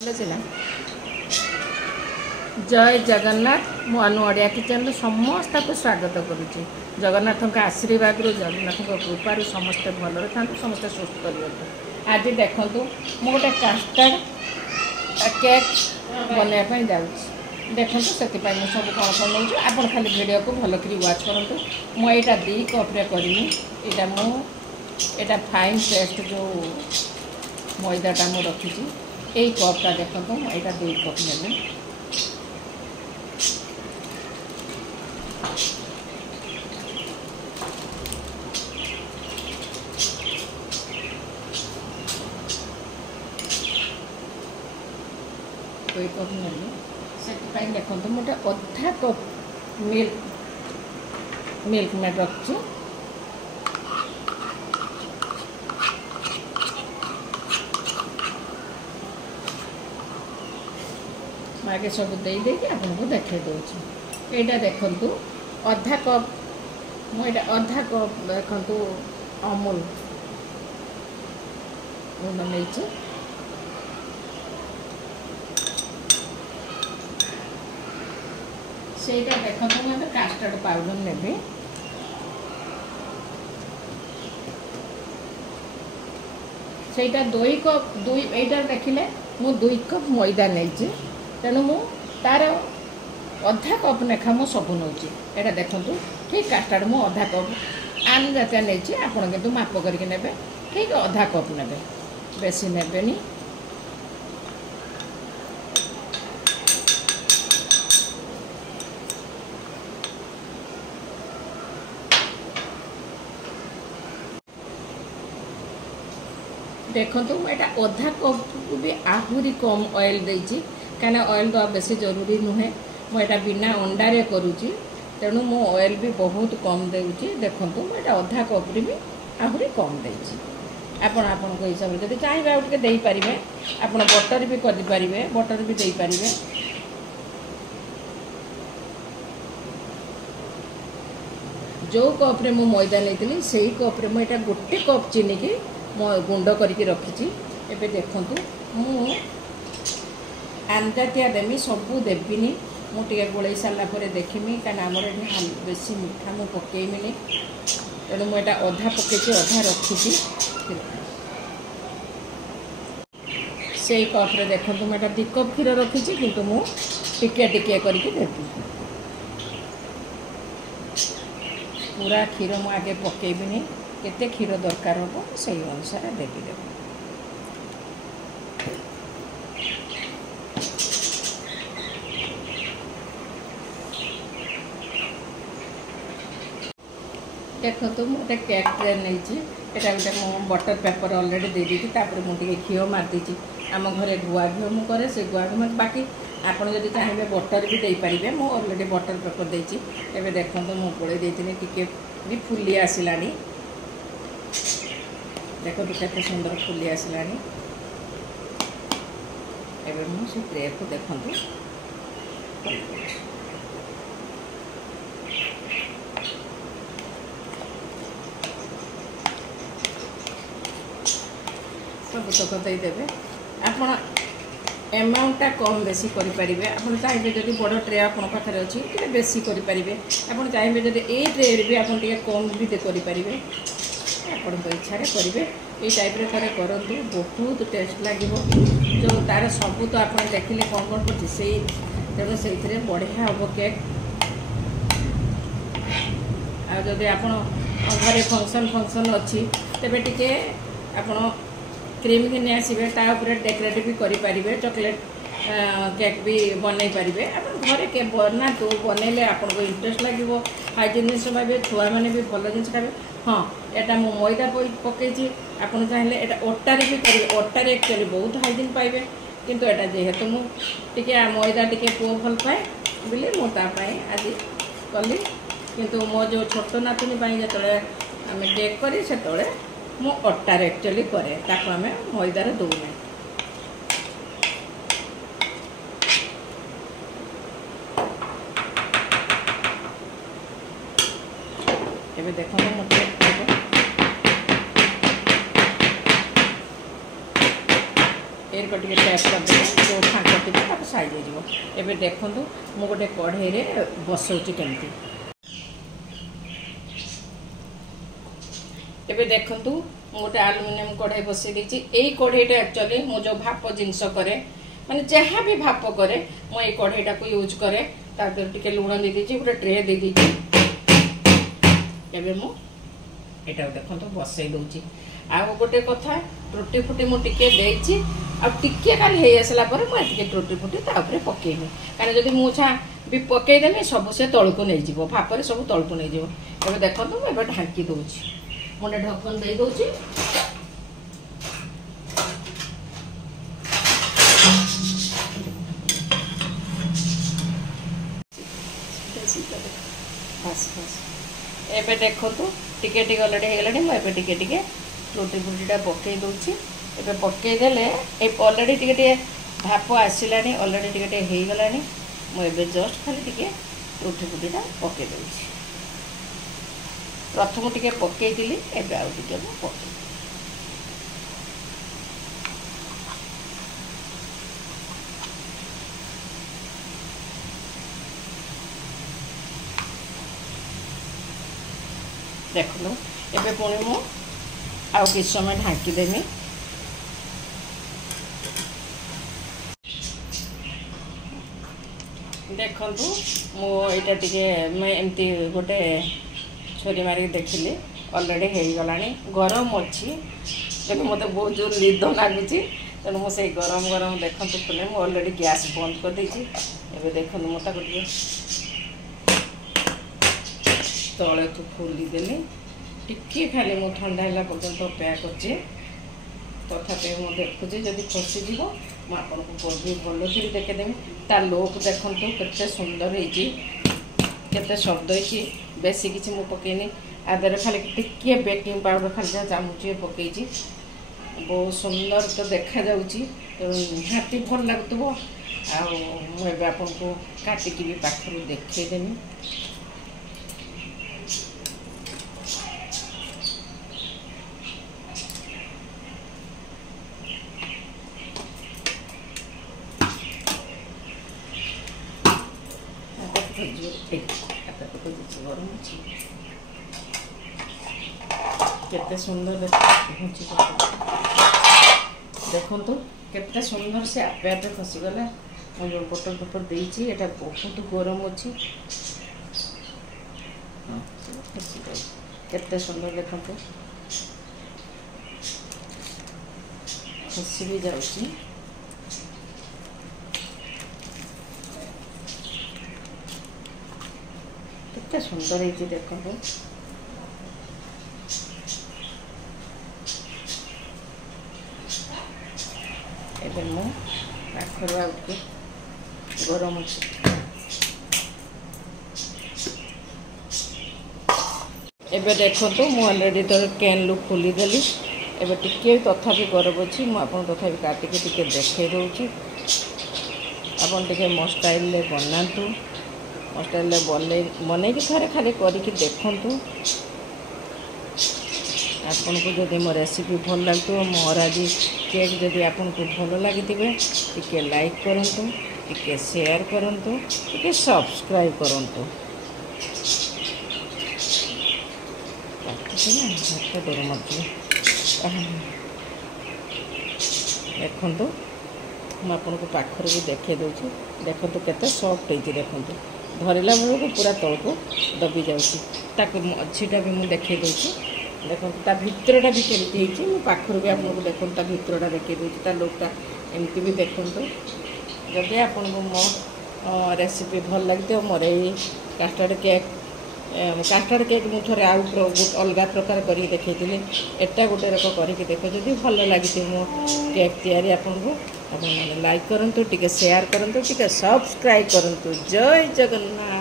जय जगन्नाथ मु अनु ओडिया किचन समस्त को स्वागत करुच्ची। जगन्नाथ का आशीर्वाद जगन्नाथ कृपा समस्ते भलरे था समस्ते सुस्थ रही। आज देखु मु गोटे कास्टर्ड केक बनवाई जाऊँगी। देखो से मुझे सब कौन कौन नौ आप खाली वीडियो को भल कर वाच करूँ। मुझा 2 कप्रे करमी यहाँ फाइन पेस्ट जो मैदाटा मुझे रखी यही कपटा देखो यहाँ 2 कप ने कप नेली से देखो मुझे अधा कप मिल्क मेड रखी। आगे सब दे आपको देखे दूसरी यहाँ देखु अधा कप मुझे अधा कप देखु अमूल नहीं सेटा देखो मुझे कास्टर्ड पाउडर नेबी सेटा 2 कप 2 यहाँ देखिले मु 2 कप मैदा नहीं तेणु मु तार अधा कप नेखा मु सब नौ यहाँ देखु ठीक कास्टर्ड मु अधा कप आन जाते नहीं आपड़ कितु माप करके नेबे ठीक अधा कप नेबे बेसी नेबेनी। देखो यहाँ अधा कप को भी आहरी कम ऑयल देती कहीं ऑयल तो बेसी जरूरी नुहे मुझे बिना अंडारे करुँची तेणु मो ऑयल भी बहुत कम देउची। देखो मुझे अधा कप भी आहरी कम देती आपण हिसाब से जब चाहिए आउ टे दे पारे आप बटर भी करें बटर भी दे पारे। जो कप्रे मु मैदा नहीं से कप्रे मुझे गोटे कप चीनी की गुंड करके रखी। एबे देखु मु आमदातिया देमी सबू देविनी मुझे गोल सारापर देखमी कहीं आमर बेसी मीठा मु पकेमी तेणु मुझे अधा पकई अधा रखी से कप्रे देखो मुझे 2 कप क्षीर रखी किंतु मु टिके टिके करके देवी पूरा क्षीर मु आगे पकेबिनी केते क्षीर दरकार हो से अनुसार देवी देवी। देखो तो मुझे केक ट्रे नहीं गोटे मुझे बटर पेपर अलरेडी दे दी मुझे घी मारदी आम घरे गुआ घी मुझे से गुआ घी बाकी आपड़ जब चाहिए बटर भी दे पारे मु अलरेडी बटर पेपर देती। एवं देखो मुझे गोले टी भी फुली आसला देखो केते सुंदर फुली आसला एवं मुझे ट्रे को देखो सब तक देदेवे आप एमाउंटा कम बेसी करें आप चाहिए जब बड़ ट्रे आप अच्छी टे बेसी करेंगे आप चाहिए जब ये ट्रे भी आप कम भी करेंगे आपण इच्छा करेंगे ये टाइप थे करूँ बहुत टेस्ट लगे जो तार सब तो आप देखिले कौन कौन कर तेणु से बढ़िया हम केक आदि आप घरे फंक्शन अच्छी तेरे टे आप क्रीम घिनी आसवे डेकोरेट भी करेंगे चॉकलेट केक भी बनई पारे आप घरे के बना तो बनइले आपको इंटरेस्ट लगे हाइजीन जिन पाइबे छुआ मैंने भी भल जिन खाए। हाँ यहाँ मु मैदा पकई आप चाहिए यहाँ अटारे भी करेंगे अटारे एक्चुअली बहुत हाइजीन पाइबे किंतु यहाँ जेहेतु मुझे मैदा टे पुओ भल पाए बोले मुझे आज कली किंतु मो जो छोट नातुनी जो आम केक करी से मु अटार एक्चुअली करे ताको आम मैदार दौना। एबे देखो एयर को टैप करदे जो फाँक थे साइज हो एबे देखूँ मु गोटे कढ़ई बसौची केमती एबे देखूँ गोटे आलुमिनियम कढ़ई बसई देती यही कढ़ईटा एक्चुअली मु जो भाप जिनस करे माने जहाँ भी भाप करे मुझे कढ़ईटा को यूज करे टे लुण दे दीजिए गोटे ट्रे दे दीजिए एबे मु एटा देखो बसई दूची आ गोटे कथा ट्रुटी फुटी मुझे देती आगे खाली आसला ट्रुटी फुटी पकेबी कहीं जब मुझा भी पकईदेमी सब से तौक नहीं भापर सब तौक नहीं एबे देखो मुझे ढांकी दूची मुझे ढक्कन दे दूची बस बस एबे देखो टिके टिके अलरेडी हो गलानी मुझे टिके टिके ट्रुटी फुटीटा पकई दूची एबे पकई देले अलरेडी टिके टिके भाप आसिलानी अलरेडी टिके टिके हो गलानी मुझे जस्ट खाली टिके ट्रुटी फुटीटा पकई दूची प्रथम टिके पकई दिली एबे आउ टिके मु पकई देख लो एबे पुणी मु आउ कि समय ढांकी देमी देखु मु यहाँ टे एमती गोटे छुरी मारिक देखिली अलरेडी हो गलानी गरम अच्छी देखो मत बहुत जोर निद लगुच तेणु मुझे गरम गरम देखु फुले मुझे अलरेडी गैस बंद कर देती एबे देखो मुझे तले को खोली देली टिके खाली मु ठंडा है पर्यंत अपेक्षा करछे तथापि मु देखुची जदि खसीज मुझे भी भल से देखेदेमी तार लोक देखु केते सुंदर होते शब्द होती बेसी किसी मु पकईनी आदर खाली टिके बेकिंग पाउडर खाली जहाँ चामचे पकईची बहुत सुंदर तो देखा जाऊँगी निहाती भल लगुव आपन को काटिकी भी पाखर देखदेमी गरम केते सुंदर देखु केते सुंदर से आपे आपे खसीगला जो बटर पेपर देती यहाँ बहुत गरम अच्छी केते सुंदर देखु खसी भी जाऊँगी केते सुंदर है देखो एबे मु पाखर आउट गरम अच्छे एबे देखो मु अलरेडी तो कैन लुक खोलीदेली एबे टिके तथापि गरम अच्छी मुझे तथापि काटिके टिके देखे दूची आपन टिके मो स्टाइल बनातु स्टाइल बन थे खाली करके देखु आपन को जदि मो रेसिपी भल लगे मोर आज केक जदि आपन को भल लगी टे लाइक करूँ टे शेयर करूँ टे सब्सक्राइब करूँ देखु मुझे को पाखर भी देखे दूसरी देखु केते सॉफ्ट होती देखु धरला बेलू को पूरा तौक दबी जाऊँगी मझीटा भी मुझे देखे दूसरी देखो भितरटा भी केमती हो पाखर भी आपको देखो भितरटा देखे दूसरी लुकटा एमती भी देखु जदि आपन को मो रेसिपी भल लगे मोर कास्टर्ड केक मुझे आउ अलग प्रकार कर देखी एटा गोटे रक करके देख जदि भल लगी मो केक तैयारी आपन को आप लाइक करूँ टे शेयर करूँ टे सब्सक्राइब करूँ जय जगन्नाथ।